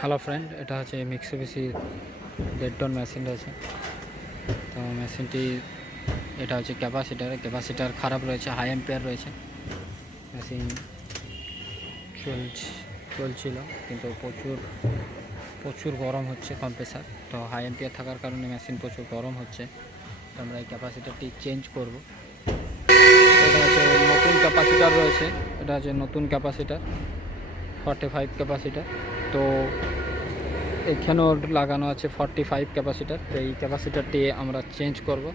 Hello friend, এটা হচ্ছে মিক্সোবিসি দেড় টন মেশিন রয়েছে। তো মেশিনটি এটা হচ্ছে ক্যাপাসিটার খারাপ রয়েছে, হাই এম্পিয়ার রয়েছে। মেশিন চলছিল কিন্তু প্রচুর গরম হচ্ছে কম্প্রেসার। তো হাই এম্পিয়ার থাকার কারণে মেশিন প্রচুর গরম হচ্ছে। তো আমরা এই ক্যাপাসিটারটি চেঞ্জ করব। এটা হচ্ছে নতুন ক্যাপাসিটার রয়েছে, এটা হচ্ছে নতুন ক্যাপাসিটার 45 ক্যাপাসিটার। তো এখানেও লাগানো আছে 45 ক্যাপাসিটার। তো এই ক্যাপাসিটারটি আমরা চেঞ্জ করব।